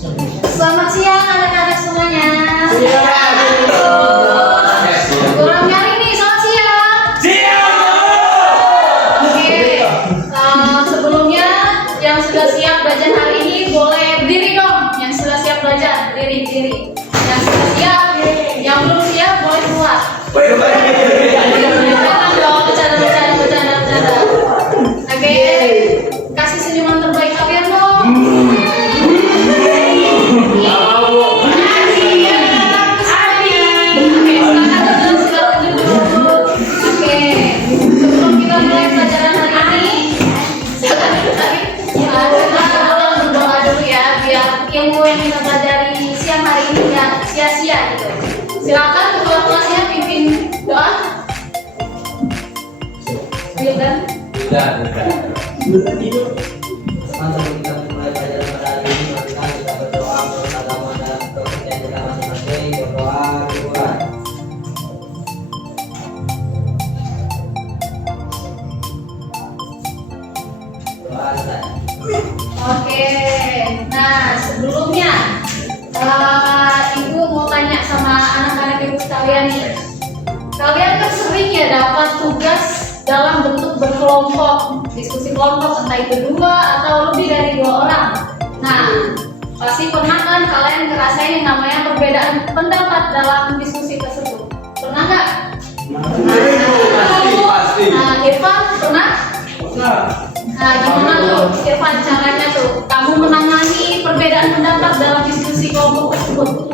Selamat siang anak-anak semuanya. Kurang nyari nih, selamat siang. Oke, sebelumnya yang sudah siap belajar hari ini boleh berdiri dong. Yang sudah siap belajar, berdiri. Yang sudah siap, yang belum siap boleh keluar. Bercanda. Oke, kasih senyuman terbaik kalian dong. Ilmu yang kita pelajari siang hari ini nggak sia-sia gitu. Silakan ketua kelasnya pimpin doa. Iya kan? Sebelum kita mulai pelajaran pada hari ini, mari kita berdoa menurut agama dan kepercayaan kita masing-masing. Berdoa dimulai. Doa selesai. Oke, nah sebelumnya ibu mau tanya sama anak-anak ibu sekalian nih. Kalian kan sering ya dapat tugas dalam bentuk berkelompok, diskusi kelompok entah itu 2 atau lebih dari 2 orang. Nah, pasti pernah kan kalian ngerasain yang namanya perbedaan pendapat dalam diskusi tersebut. Pernah nggak? Pasti. Nah, Irfan pernah? Nah, gimana tuh Irfan caranya tuh? Kamu menangani perbedaan pendapat dalam diskusi kelompok tersebut?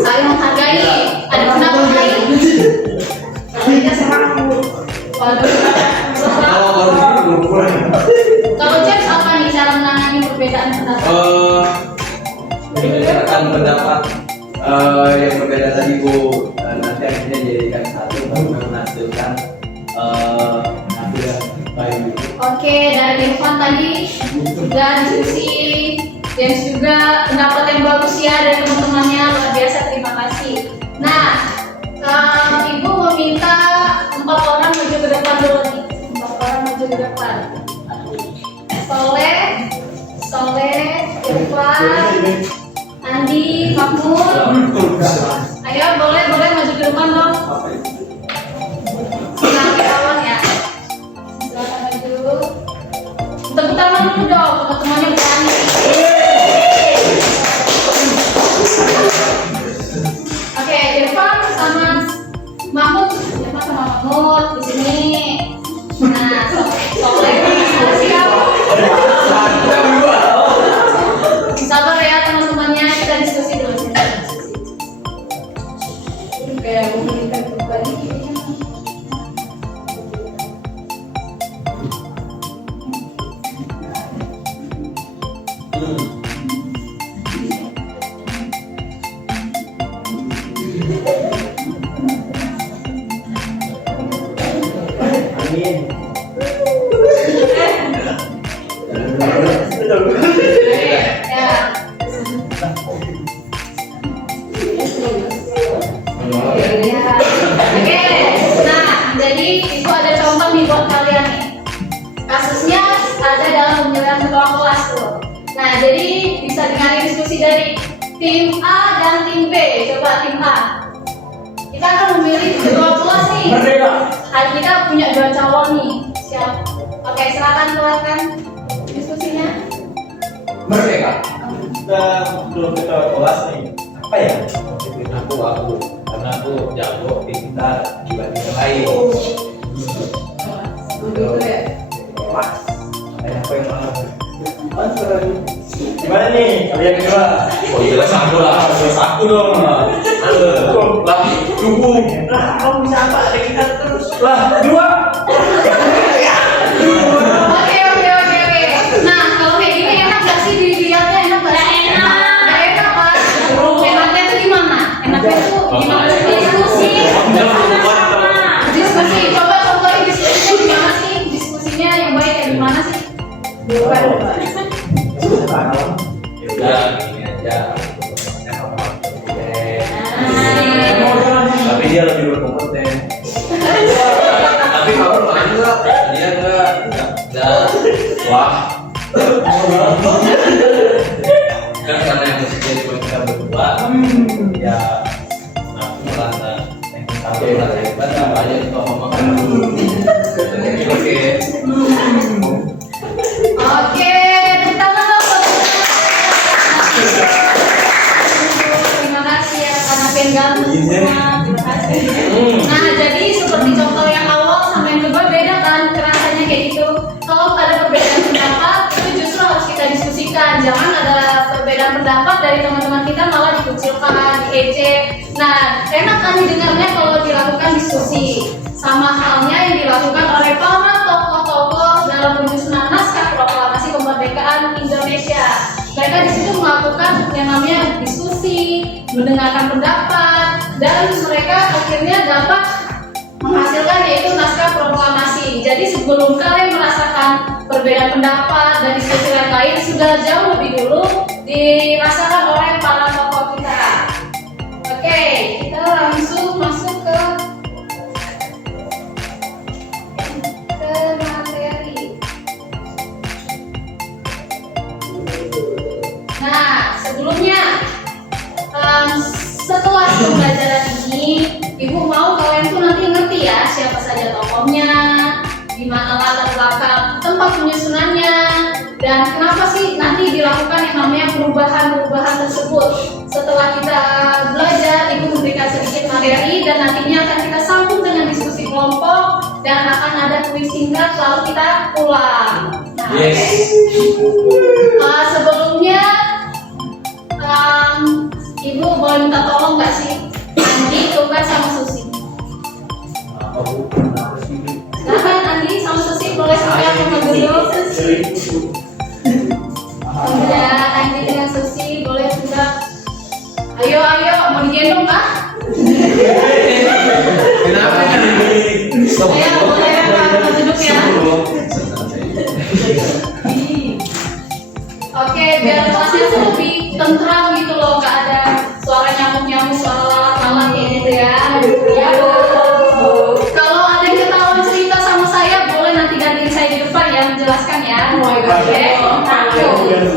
Saling menghargai. Ada pendapat lain? Waduh. Kalau James apa nih cara menangani perbedaan pendapat? Berdasarkan pendapat yang berbeda tadi Bu, nanti akhirnya jadikan satu baru menghasilkan hasil yang baik. Oke, dari Irfan tadi sudah diskusi, James juga pendapat yang bagus ya dari teman-temannya, luar biasa, terima kasih. Nah, Ibu meminta 4 orang maju ke depan dulu nih. 4 orang maju ke depan. Soleh, Irfan, Andi, Mahmud. Ayo boleh maju ke depan dong. Nah, kawan ya. Silakan maju. Tepuk tangan dulu dong, teman-temannya berani. Oke, Irfan sama Mahmud di sini. Nah, Soleh siap. Sabar ya teman-temannya, kita diskusi dulu. Kayak mau meningkat kembali. Oke, nah jadi itu ada contoh nih buat kalian nih. Kasusnya ada dalam pemilihan ketua kelas tuh. Nah jadi bisa dengerin diskusi dari tim A dan tim B. Coba tim A. Kita akan memilih ketua kelas nih. Hari kita punya 2 calon nih. Siap. Oke, silakan keluarkan diskusinya. Merdeka. Kita belum ketua kelas nih. Apa ya? Aku karena aku jago kita dibanding yang lain. Begitu ya. Wah, apa yang mana? Gimana nih? Kalian berdua? Oh jelas aku lah, jelas aku dong. Lah, dukung. Lah, kamu bisa apa? Ada kita terus. Lah, 2. Oke. Nah, kalau kayak gini enak gak sih dilihatnya? Enak gak sih? Gak enak kan? Enaknya tuh gimana? Enaknya tuh gimana? Diskusi. Coba contohin diskusinya gimana sih? Diskusinya yang baik kayak gimana sih? Bukan. Ya, gini aja. Tapi dia lebih berkompeten. Tapi kamu enggak, dia enggak. Wah. Oke, banyak tokoh makan. Oke. Oke, kita menonton. Terima kasih ya karena pengen gabung semua. Terima kasih. Nah, jadi seperti contoh yang awal sama yang kedua beda kan rasanya kayak gitu. Kalau ada perbedaan pendapat itu justru harus kita diskusikan. Jangan ada perbedaan pendapat dari teman-teman kita malah dikucilkan, diejek. Nah, enak kan didengarnya kalau dilakukan diskusi. Sama halnya yang dilakukan oleh para tokoh-tokoh dalam penyusunan naskah proklamasi kemerdekaan Indonesia. Mereka di situ melakukan yang namanya diskusi, mendengarkan pendapat, dan mereka akhirnya dapat menghasilkan yaitu naskah proklamasi. Jadi sebelum kalian merasakan perbedaan pendapat dan diskusi lain sudah jauh lebih dulu dirasakan oleh para tokoh kita. Oke, kita langsung masuk ke materi. Nah, sebelumnya setelah pembelajaran ini, Ibu mau kalian tuh nanti ngerti ya siapa saja tokohnya, di mana latar belakang tempat penyusunannya, dan kenapa sih nanti dilakukan yang namanya perubahan-perubahan tersebut. Setelah kita belajar, Ibu memberikan sedikit materi dan nantinya akan kita sambung dengan diskusi kelompok dan akan ada kuis singkat lalu kita ulang. Nah, Yes. sebelumnya Ibu boleh minta tolong nggak sih Andi, Tukan sama Susi? Silahkan Andi sama Susi boleh sebelah sama dulu. Ya, Andi dengan Susi boleh sudah. Ayo mau digendong kah? Kenapa kan? Ayo boleh Pak duduk ya. Oke, biar kelasnya tuh lebih tentram gitu loh, gak ada suara nyamuk-nyamuk, suara lalat-lalat kayak gitu ya. Ya. Kalau ada yang ketahuan cerita sama saya, boleh nanti gantiin saya di depan ya menjelaskan ya.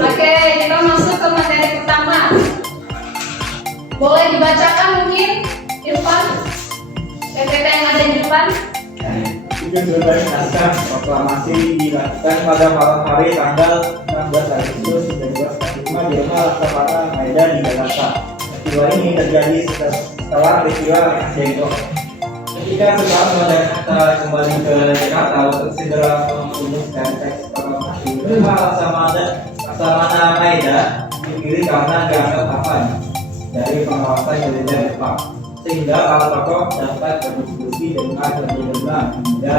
Oke, kita masuk ke materi pertama. Boleh dibacakan mungkin Irfan PPT yang ada di depan. Tujuan berbagai naskah proklamasi dilakukan pada malam hari tanggal 16 Agustus 1945 di rumah Laksamana Maeda di Jakarta. Peristiwa ini terjadi setelah peristiwa Jengkok. Ketika setelah kita kembali ke Jakarta untuk segera merumuskan teks proklamasi, rumah Laksamana Maeda dipilih karena dianggap aman dari pengawasan militer Jepang, sehingga para tokoh dapat berdiskusi dengan lebih benar hingga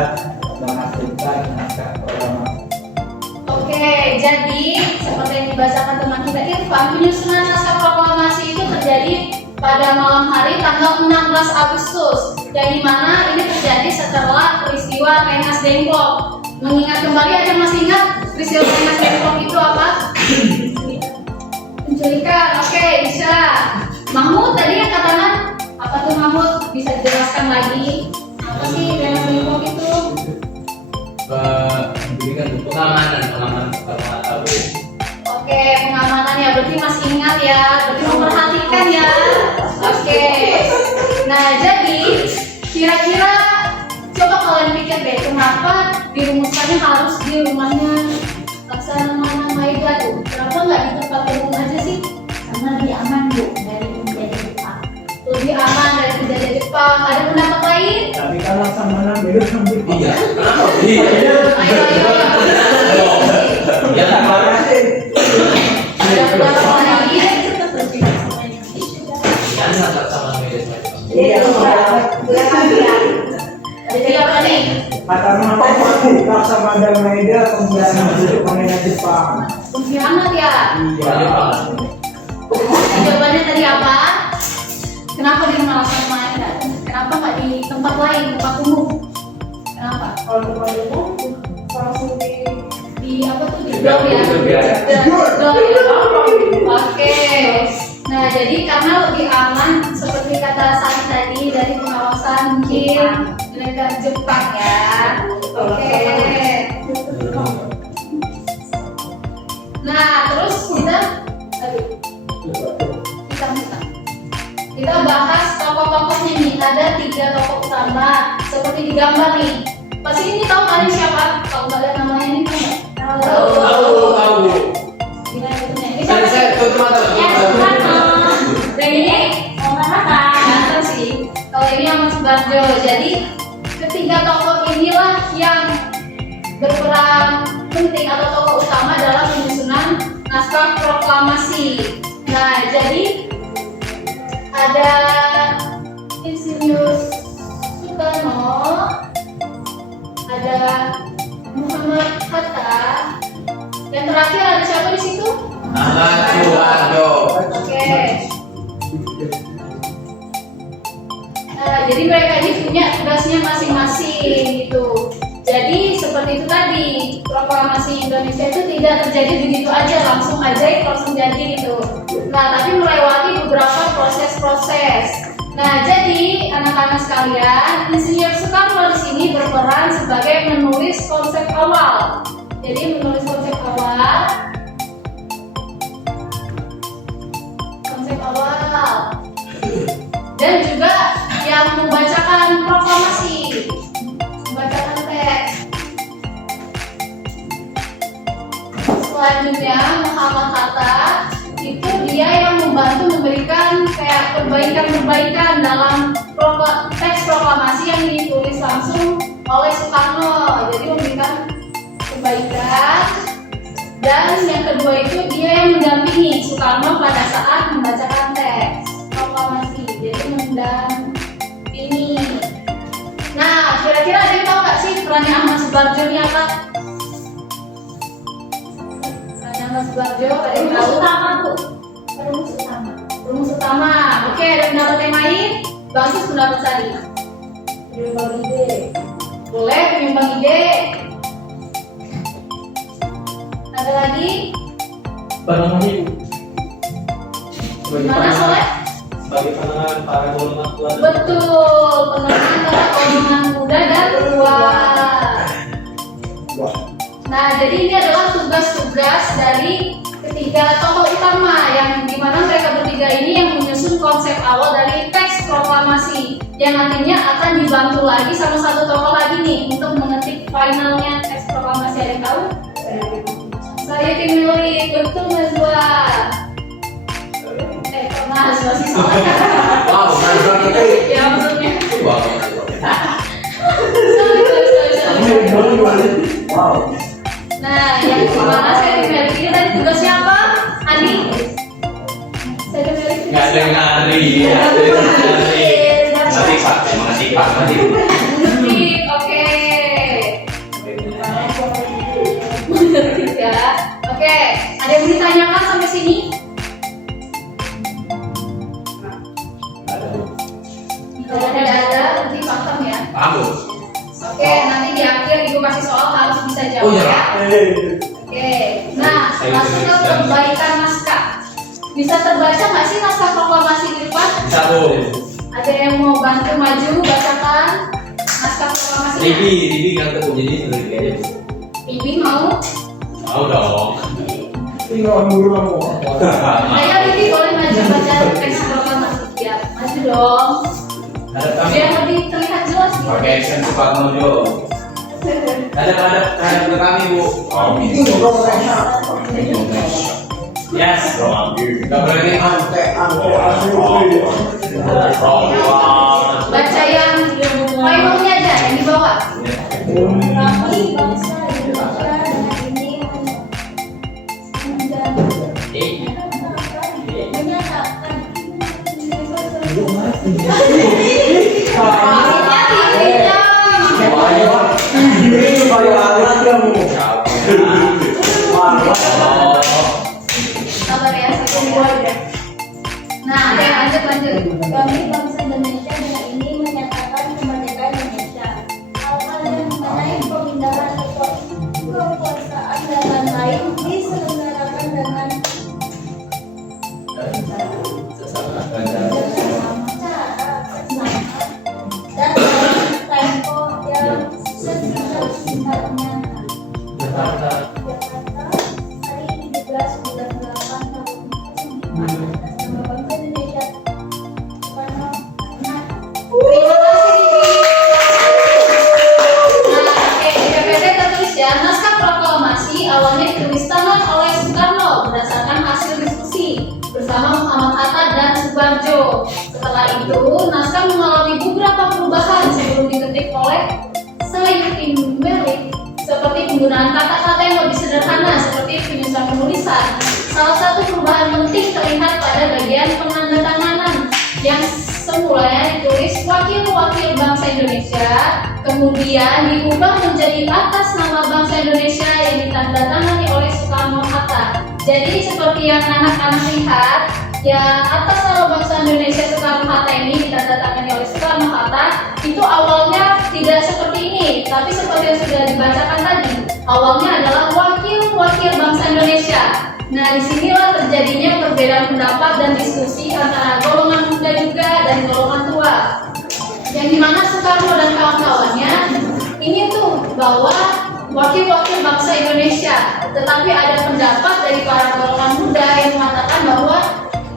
menghasilkan naskah proklamasi. Oke, jadi seperti yang dibacakan teman kita Irfan, penyusunan naskah proklamasi itu terjadi pada malam hari tanggal 16 Agustus, yang dimana ini terjadi setelah peristiwa Rengas Dengklok. Mengingat kembali, ada yang masih ingat peristiwa Rengas Dengklok itu apa? Penculikan. Oke, bisa. Mahmud tadi yang katakan apa tuh Mahmud? Bisa dijelaskan lagi? Apa sih Rengas Dengklok itu? Pengamanan kalau tahu. Oke, pengamanan ya, berarti masih ingat ya, berarti memperhatikan ya. Oke, nah jadi kira-kira coba kalian pikir deh, kenapa dirumuskannya harus di rumahnya Laksamana Maeda tuh? Kenapa nggak di tempat umum aja sih? Karena lebih aman Bu dari penjajah Jepang. Lebih aman dari penjajah Jepang. Ada pendapat lain? Tapi kan Laksamana Maeda kan Iya. Kenapa? Iya. Ayo. Ya, Ada pendapat lain? kan sama media. Jadi apa nih? Karena Laksamana Maeda pemberantasan penjajah Jepang. Pengkhianat ya? Iya. Jawabannya tadi apa? Kenapa di rumah Laksamana Maeda? Kenapa nggak di tempat lain, tempat umum? Kenapa? Kalau tempat umum, langsung di apa tuh di blok ya? Blok ya. Oke. Nah jadi karena lebih aman seperti kata Sari tadi dari pengawasan mungkin negara Jepang ya. Oke. Nah terus kita bahas tokoh-tokohnya nih. ada 3 tokoh utama seperti di gambar nih. Pasti ini tahu kalian siapa? Kalau nggak lihat namanya ini kan? Tahu. Gimana bentuknya? Ini Saya siapa? tuh Ya, Soekarno. Dan ini Muhammad Hatta. Ganteng sih. Kalau ini Ahmad Subarjo. Jadi ketiga tokoh inilah yang berperan penting atau tokoh utama dalam penyusunan naskah proklamasi. Nah, jadi ada Insinyur Soekarno, ada Muhammad Hatta, yang terakhir ada siapa di situ? Ahmad Subarjo. Oke. Jadi mereka ini punya tugasnya masing-masing gitu. Jadi seperti itu tadi, proklamasi Indonesia itu tidak terjadi begitu aja, langsung jadi gitu. Nah, tapi melewati beberapa proses-proses. Nah, jadi anak-anak sekalian, Insinyur Soekarno di sini berperan sebagai menulis konsep awal. Jadi menulis konsep awal, dan juga yang membacakan proklamasi, membacakan teks. Selanjutnya Muhammad Hatta itu dia yang membantu memberikan kayak perbaikan dalam teks proklamasi yang ditulis langsung oleh Soekarno. Jadi memberikan perbaikan. Dan yang kedua itu dia yang mendampingi Soekarno pada saat membacakan teks proklamasi. Jadi mendampingi. Nah, kira-kira ada yang tahu nggak sih perannya Ahmad Subarjo ini apa? Perannya Ahmad Subarjo ada yang tahu? Rumus utama. Oke, ada pendapat yang lain? Bagus pendapat tadi. Penyumbang ide. Boleh penyumbang ide. Ada lagi? Pandangan ibu. Gimana Soleh? Sebagai pandangan para golongan tua. Betul, penerimaan para golongan muda dan tua. Nah, jadi ini adalah tugas-tugas dari ketiga tokoh utama yang dimana mereka bertiga ini yang menyusun konsep awal dari teks proklamasi yang nantinya akan dibantu lagi sama satu tokoh lagi nih untuk mengetik finalnya teks proklamasi. Ada yang tahu? Saya tim Milik, betul Mas Buat. Mas masih soal. Wow, Mas kita. Ya maksudnya. Wow. Sorry. Wow. Nah, yang dimana saya tim Milik ini tadi tugasnya apa? Andi? Saya tim Milik. Nggak ada yang nari. Mengetik Pak. Mengetik, oke. Mengetik ya. Oke, ada yang ditanyakan sampai sini? Kalau tidak ada, nanti paham ya. Bagus. Oke, nanti di akhir ibu kasih soal harus bisa jawab Oh, iya. ya. Oke, nah masuk ke perbaikan naskah. Bisa terbaca nggak sih naskah proklamasi di depan? Bisa tuh. Ada yang mau bantu maju bacakan naskah proklamasinya? Ribi kan ketemu jadi sendiri aja. Bibi mau? Mau dong. Tinggal dulu kamu. Ayo Bibi boleh maju baca teks proklamasi ya. Maju dong. Ada kami. Biar lebih terlihat jelas gitu. Pakai action Soekarno Jo. Ada ke kami Bu. Yes. Gak boleh nih. Baca yang finalnya aja yang di bawah. Kami bangsa Indonesia dengan ini menyatakan sabar ya, nah, lanjut. Kami bangsa Indonesia dengan ini menyatakan kemerdekaan Indonesia. Hal-hal yang mengenai pemindahan kekuasaan dan lain-lain diselenggarakan dengan cara bersama dan dalam tempo yang sesingkat-singkatnya. Jakarta, hari 17 bulan 8 tahun 1945. Nama bangsa Indonesia Soekarno penggunaan kata-kata yang lebih sederhana seperti penyusunan penulisan. Salah satu perubahan penting terlihat pada bagian penandatanganan yang semulanya ditulis wakil-wakil bangsa Indonesia, kemudian diubah menjadi atas nama bangsa Indonesia yang ditandatangani oleh Soekarno-Hatta. Jadi seperti yang anak-anak lihat, ya atas nama bangsa Indonesia Soekarno-Hatta ini ditandatangani oleh Soekarno-Hatta, itu awalnya tidak seperti ini, tapi seperti yang sudah dibacakan tadi, awalnya adalah wakil-wakil bangsa Indonesia. Nah, disinilah terjadinya perbedaan pendapat dan diskusi antara golongan muda juga dan golongan tua. Yang dimana Soekarno dan kawan-kawannya ini tuh bahwa wakil-wakil bangsa Indonesia, tetapi ada pendapat dari para golongan muda yang mengatakan bahwa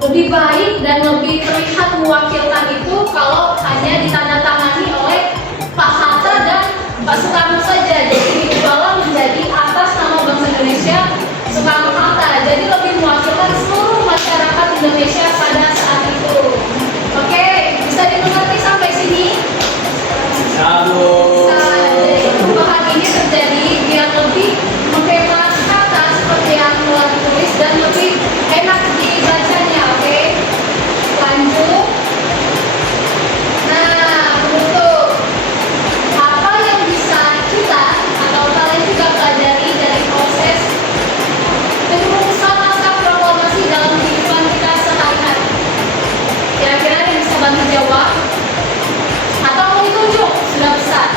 lebih baik dan lebih terlihat mewakilkan itu kalau hanya ditandatangani oleh Pak Hatta dan Pak Soekarno saja. Jadi diubahlah menjadi atas nama bangsa Indonesia Soekarno-Hatta. Jadi lebih mewakilkan seluruh masyarakat Indonesia pada saat itu. Oke, bisa dimengerti sampai sini? Bisa. Jadi perubahan ini terjadi biar lebih menghemat kata seperti yang telah ditulis dan lebih enak dibacanya. Oke, lanjut. Nah, untuk apa yang bisa kita atau kalian juga pelajari dari proses pengurusan naskah proklamasi dalam kehidupan kita sehari-hari? Kira-kira ada yang bisa bantu jawab? Atau mau ditunjuk? Sudah besar.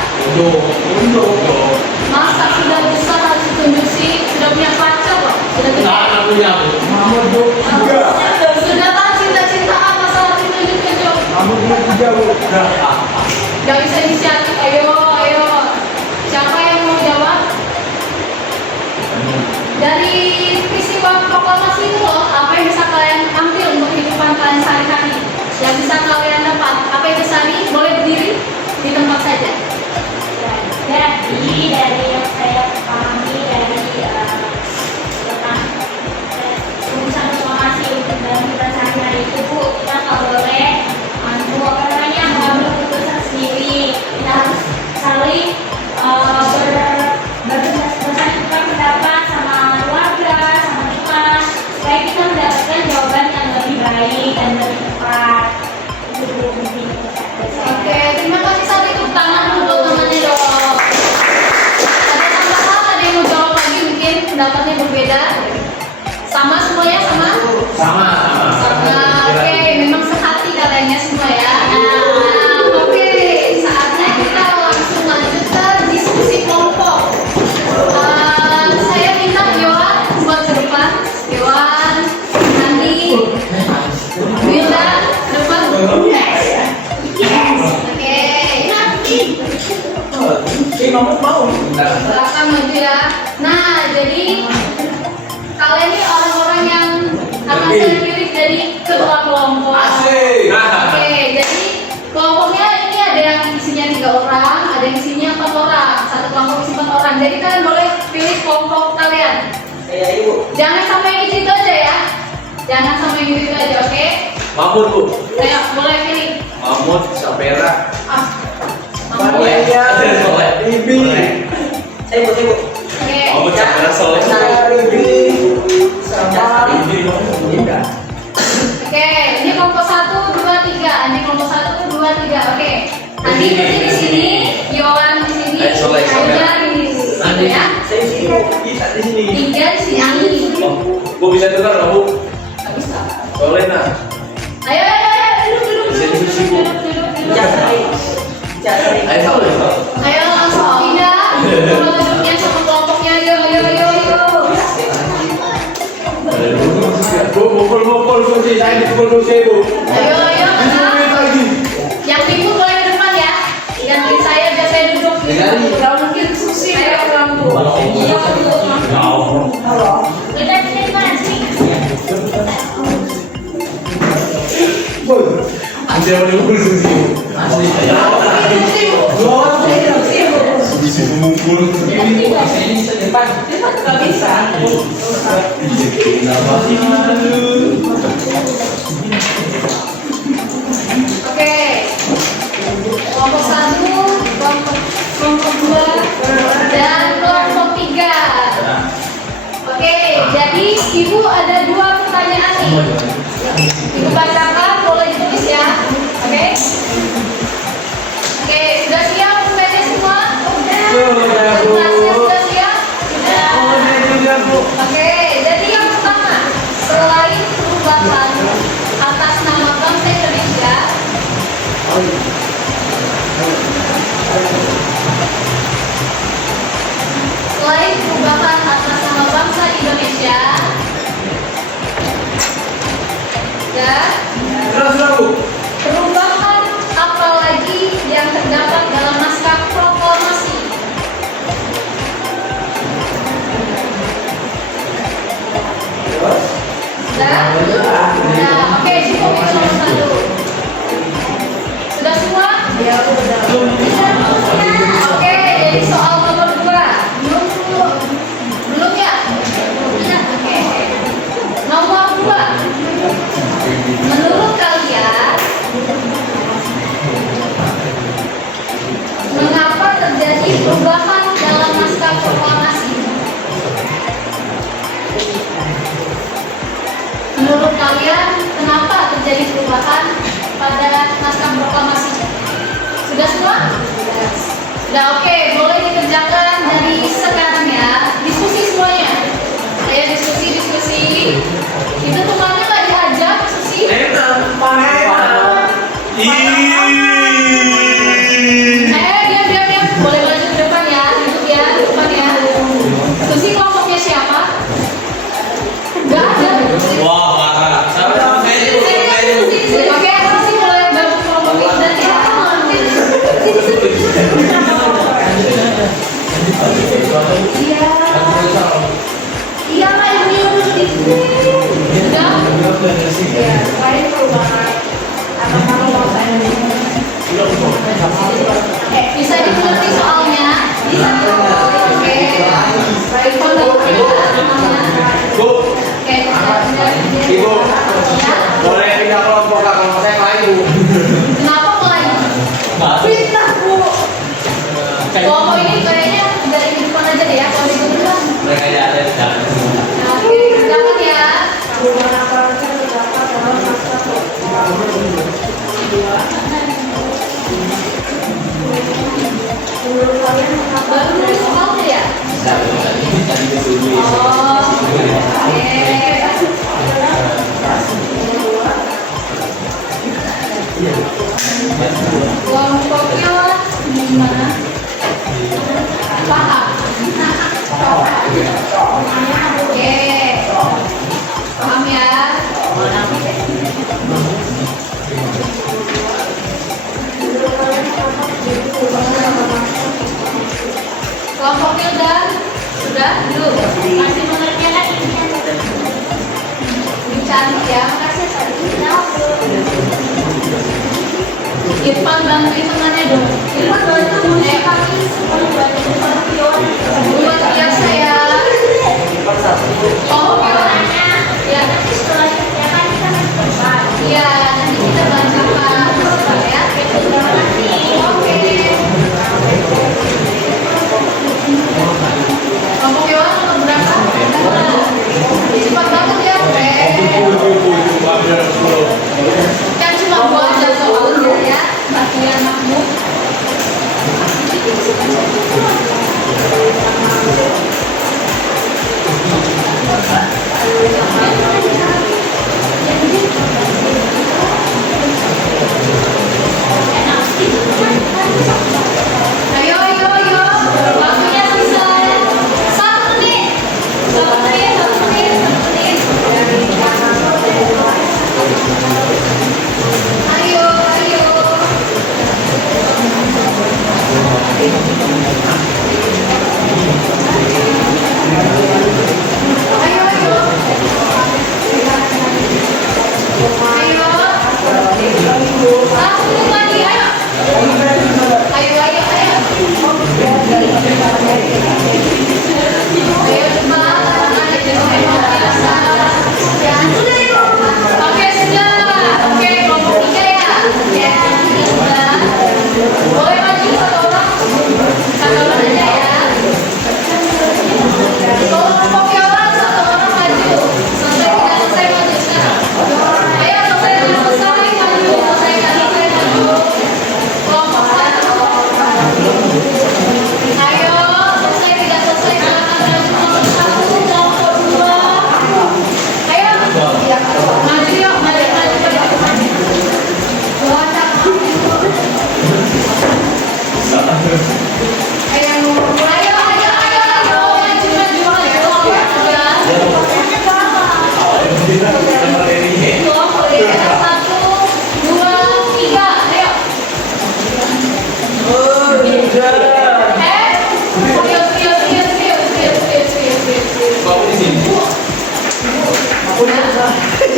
Masa sudah besar harus ditunjuk sih? Sudah punya pacar kok? Sudah gede? Sudah tahu cinta-cintaan masa harus ditunjuk-tunjuk? Gak bisa inisiatif, ayo. Siapa yang mau jawab? Dari peristiwa proklamasi itu loh, apa yang bisa kalian ambil untuk kehidupan kalian sehari-hari? Yang bisa kalian dapat? Apa yang bisa nih? Boleh berdiri di tempat saja. Jadi dari yang saya pahami dari tentang urusan proklamasi untuk dalam kita sehari-hari itu, Bu, kita nggak boleh mengambil keputusan sendiri. Kita harus saling bersatukan pendapat sama keluarga, sama teman, supaya kita mendapatkan jawaban yang lebih baik dan lebih tepat. Itu penting. Oke, terima kasih. Satu tepuk tangan untuk temannya dong. Ada tambahan, ada yang mau jawab lagi mungkin pendapatnya berbeda? Sama semuanya sama? Sama. Oke, memang sehati kaliannya semua ya. Nah, oke, saatnya kita langsung lanjut ke diskusi kelompok. Saya minta Yohan buat ke depan. Yohan, Andi, Wilda, ke depan. Oke. Belakang maju ya. Nah, jadi kalian ini orang-orang yang akan saya pilih dari ketua kelompok. Asik. Oke, jadi kelompoknya ini ada yang isinya 3 orang, ada yang isinya 4 orang. Satu kelompok isi 4 orang. Jadi kalian boleh pilih kelompok kalian. Jangan sampai yang itu aja ya. Jangan sampai yang itu aja, oke? Mahmud, Bu. Ayo, boleh pilih. Mahmud, Sapera. Mahmud. Boleh. Oke. Mahmud, Sapera, Soleh. Oke, ini kelompok 1, 2, 3. Ini kelompok 1, 2, 3. Oke. Andi di sini, Yohan di sini, Soleh. Aida di sini ya. 3 di sini. Gue bisa dengar, Bu. Gak bisa. Boleh, nah. Ayo, duduk. Ayo langsung pindah. Kalau duduknya sama kelompoknya, ayo. Bu, mukul kunci. Saya dipukul kunci, Bu. Ayo. Yang ibu boleh ke depan ya. Yang di saya biar saya duduk. Gak mungkin susi ya orang Bu. Kita di mana sih? Nanti mau dipukul kunci. Bisa memukul. Gak bisa. Oke. Kelompok 1, kelompok 2, dan kelompok 3. Ibu ada 2 pertanyaan nih. Ibu bacakan, boleh ditulis ya. Oke? Oke, sudah siap pulpennya semua? Sudah, Bu. Kertasnya sudah siap? Sudah. Saya juga, Bu. Oke, jadi yang pertama, selain perubahan atas nama bangsa Indonesia, selain perubahan atas nama bangsa Indonesia, ya, Sudah, Bu. perubahan apa lagi yang terdapat dalam naskah proklamasi? Sudah? Nah, oke, cukup itu nomor 1. Sudah semua? Ya, udah. Oke, jadi soal nomor 2. Belum ya? Oke. Nomor 2. Menurut kalian, mengapa terjadi perubahan dalam naskah proklamasi? Menurut kalian, kenapa terjadi perubahan pada naskah proklamasi? Sudah semua? Sudah, oke, boleh dikerjakan dari sekarang ya. Diskusi semuanya. Ayo diskusi. Itu temannya nggak diajak diskusi? Enak. Diam. Boleh maju ke depan ya. Duduk ya, di depan ya. Diskusi kelompoknya siapa? Nggak ada. Wah, parah. Sama-sama saya dulu. Oke, diskusi mulai baru kelompok dan ya. Iya. Iya, Pak, ini udah di sini. Sudah? Iya, selain perubahan atas nama bangsa Indonesia. Oke, bisa dimengerti soalnya? Bisa. Oke. Baik, Bu, Oke, Ibu. Ya. Boleh pindah kelompok Kak, kelompok saya lain, Bu. Kenapa mulai? Fitnah, Bu. Kelompok ini kayaknya dari depan aja deh ya, kalau di depan. Mereka ada di dalam. Oke, silakan ya. Baru nulis soalnya ya? Tadi disuruh. Oh, oke. Kelompoknya gimana? Paham? Oke. Paham ya? Kelompoknya sudah dulu. Masih mengerjakan ini. Cantik ya, makasih tadi. Irfan bantuin temannya dong. Irfan bantu kami luar biasa ya. Oh, warnanya. Ya, nanti setelah kerjakan kita masuk. Iya, nanti kita bacakan ya. Terima kasih. Oke. Kelompok Dewan nomor berapa? Cepat banget ya, kan cuma buat aja soalnya ya, bagian makmum.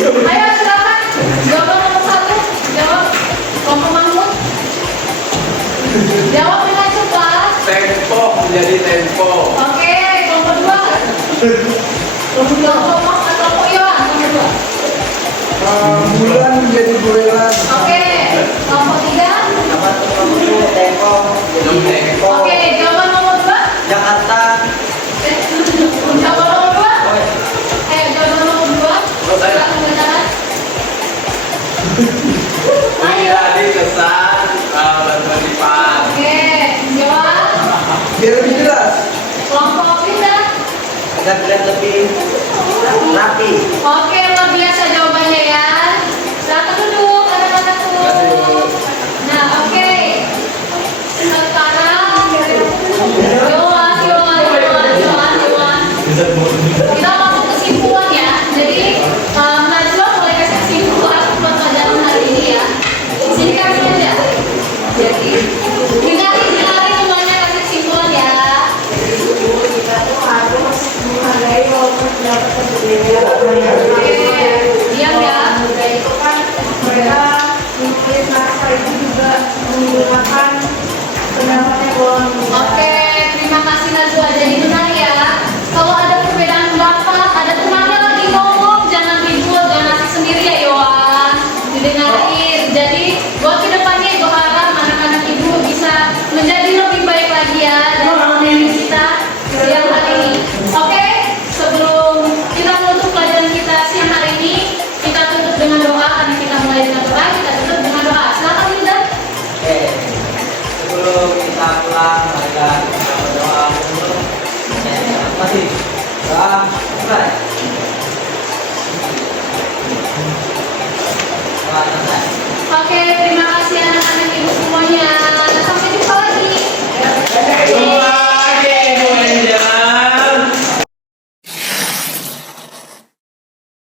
Ayo silakan. Jawaban nomor 1. Jawab. Kelompok Mahmud. Jawab dengan cepat. Tempo menjadi tempo. Oke, kelompok 2. Kelompok Yohan, kelompok 2. Bulan menjadi bulan. Oke, kelompok 3. Nomor 10 Tempo jadi Tempo. Oke, jawaban nomor 2. Jakarta. Jawaban nomor 2. Jawaban nomor 2. Silakan bacakan. Ayo. Menjadi kesan bermanfaat. Oke, jawab. Biar lebih jelas. Kelompok Linda. Agar terlihat lebih rapi. Oke, luar biasa jawabannya ya. Silakan duduk, anak-anakku. Nah, oke. Sekarang Yohan. Kita masuk kesimpulan ya. Jadi Najwa boleh kasih kesimpulan buat pelajaran hari ini ya. Sini kasih aja. Jadi dengarin semuanya kasih kesimpulan ya. Kita tuh harus menghargai walaupun pendapat berbeda. Oke, diam ya. Muda itu kan mereka mungkin mereka itu juga menggunakan pendapatnya doang. Oke, terima kasih Najwa. Jadi benar ya. Kalau ada perbedaan pendapat, ada temannya lagi ngomong, jangan ribut, jangan asik sendiri ya Yohan. Didengarin. Jadi buat kedepannya Ibu harap anak-anak ibu bisa menjadi lebih baik lagi ya dan mengenai kita siang hari ini. Oke, sebelum kita menutup pelajaran kita siang hari ini, kita tutup dengan doa karena kita mulai dengan doa, kita tutup dengan doa. Silakan Linda. Oke. Sebelum kita pulang, marilah kita berdoa dulu. Terima kasih. Doa. Mulai.